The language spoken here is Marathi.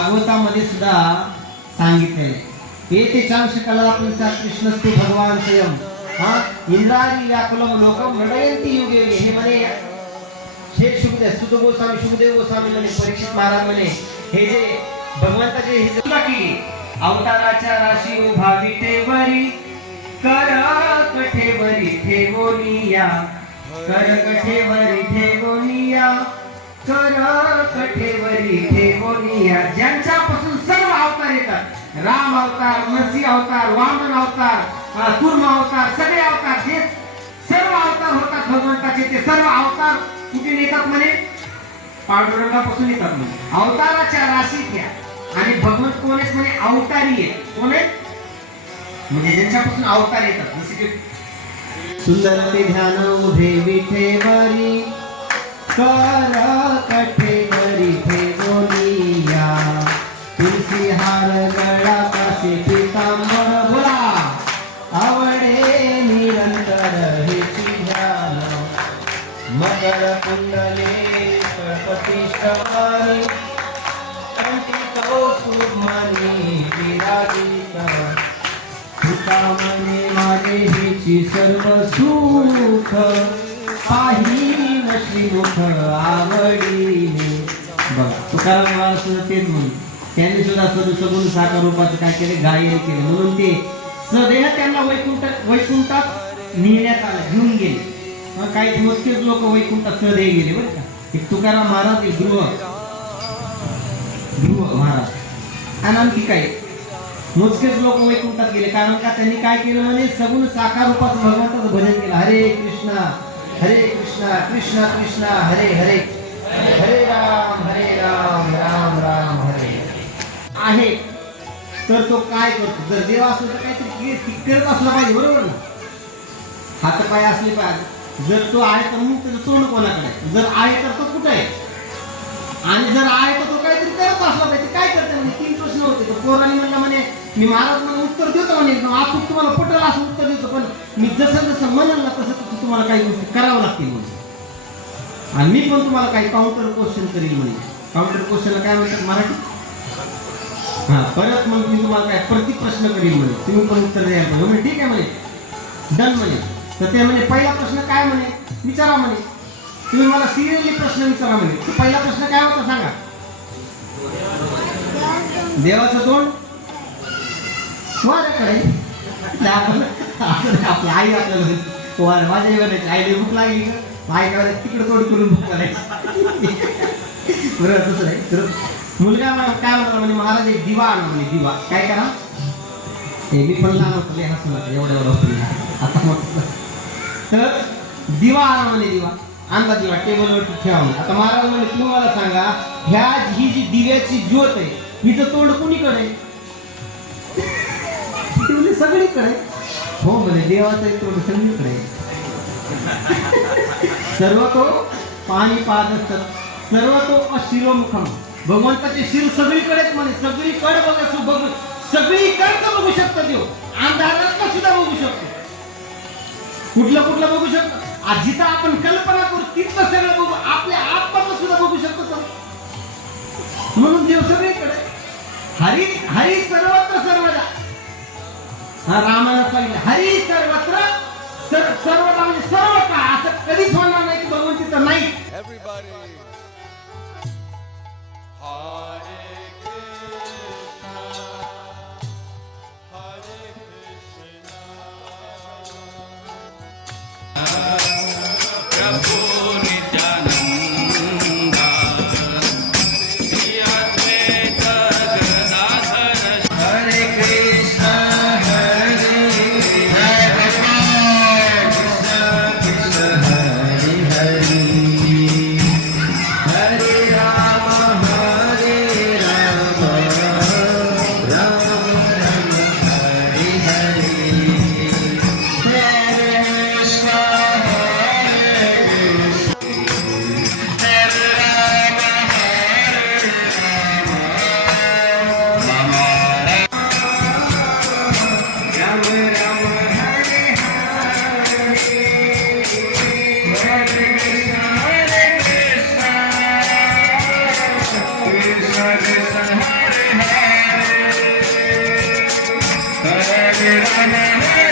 भागवतामध्ये सुद्धा सांगितलेले ते चांशकाला आपण कृष्णस्तु भगवान स्वयं इंद्रादी व्याकुलम लोकम नडयंती युगे हे म्हणे हे सुखदेव गोस्वामी म्हणे परीक्षित महाराज म्हणे हे जे भगवंताचे हे जे केली अवताराच्या राशी उभा विटेवरी कर कठेवरी ठेवोनिया कर कठेवरी ठेवोनिया कर कठेवरी ठेवोनिया ज्यांच्यापासून सर्व अवतार येतात राम अवतार नरसिंह अवतार वामन अवतार कूर्म अवतार सगळे अवतार जे सर्व अवतार होतात भगवंताचे ते सर्व अवतार कुठे येतात म्हणे पांडुरंगापासून येतात म्हणे अवताराच्या राशीत या आणि भगवंत कोण आहेत म्हणे अवतारी आहे कोण आहेत म्हणजे ज्यांच्यापासून अवतार येतात जसे की सुंदर ते ध्यान उभे विठेवरी कर कठेवरी ठेवोनिया तुलसी हार गळा पासे पितांबर बोला आवडे निरंतर हे ध्यान मकर कुंडले प्रतिष्ठानी कंठितो सुमनी विराजित तुकामने माझे हिची सर्व सुख पाही नश्रीमुख आवडीने बघा तुकाराम महाराज तेच म्हणून त्यांनी सुद्धा सगुण साकार रूपाचं काय केले गायन केले म्हणून ते सदैव त्यांना वैकुंठात नेण्यात आलं घेऊन गेले काही मोजकेच लोक वैकुंठात सदैव गेले बरं का एक तुकाराम महाराज एक ध्रुव महाराज आणि आणखी काय मोजकेच लोक वैकुंठात गेले कारण का त्यांनी काय केलं म्हणजे सगुण साकार रूपाचं भगवंताचं भजन केलं हरे कृष्णा कृष्ण कृष्ण हरे हरे हरे राम राम राम हरे आहे तर तो काय करतो जर देव असला तर काहीतरी करत असलं पाहिजे बरोबर ना हात पाय असले पाहिजे जर तो आहे तर मग त्याचं तोंड कोणाकडे जर आहे तर तो कुठे आहे आणि जर आहे तर तो काहीतरी करत असला पाहिजे काय करते म्हणजे 3 प्रश्न होते तो पोरांनी म्हणला म्हणे मी महाराज मला उत्तर देतो म्हणे आज तुम्हाला पटेल असं उत्तर देतो पण मी जसं म्हणलं ना तसं तुम्हाला काही गोष्टी करावं लागतील म्हणजे आणि मी पण तुम्हाला काही काउंटर क्वेश्चन करील म्हणे काउंटर क्वेश्चनला काय म्हणतात मराठी परत मग मी तुम्हाला काय प्रतिप्रश्न करील म्हणे तुम्ही पण उत्तर द्यायला पाहिजे म्हणे ठीक आहे म्हणे डन म्हणे तर ते म्हणे पहिला प्रश्न काय म्हणे विचारा म्हणे तुम्ही मला सिरियसली प्रश्न विचारा म्हणे तो पहिला प्रश्न काय होता सांगा देवाचं तोंड वाऱ्याकडे आपली आई आपल्याला माझ्या वेळेची आईला भूक लागली का आई काय तिकडे तोंड करून भूक करायची बरोबर तसं नाही तर मुलगा काय म्हणतो म्हणजे महाराज एक दिवा आणा म्हणजे दिवा काय करा हे मी पण लहान होतो हसलं एवढ्या आता मग तर दिवा आणा म्हणजे दिवा आणला दिवा टेबलवरती ठेवा आता महाराज म्हणजे तुम्ही मला सांगा ही जी दिव्याची ज्योत आहे हिचं तोंड कुणीकडे सगळीकडे हो म्हणजे देवाचं तोंड सगळीकडे सर्व तो पाणी पाहत असतात सर्व तो अशिरोमुखम भगवंताचे शिर सगळीकडेच म्हणे सगळीकडे बघ सगळीकडचं बघू शकतो देव अंधारात सुद्धा बघू शकतो कुठलं बघू शकतो जिथं आपण कल्पना करू तिथलं सगळं बघू आपल्या आत्माचं सुद्धा बघू शकतो म्हणून देव सगळीकडे हरी हरी सर्वत्र सर्वदा रामानं सांगितलं हरी सर्वत्र सर्वदा म्हणजे सर्व का असं कधीच होणार नाही की भगवंत तिथं नाही राम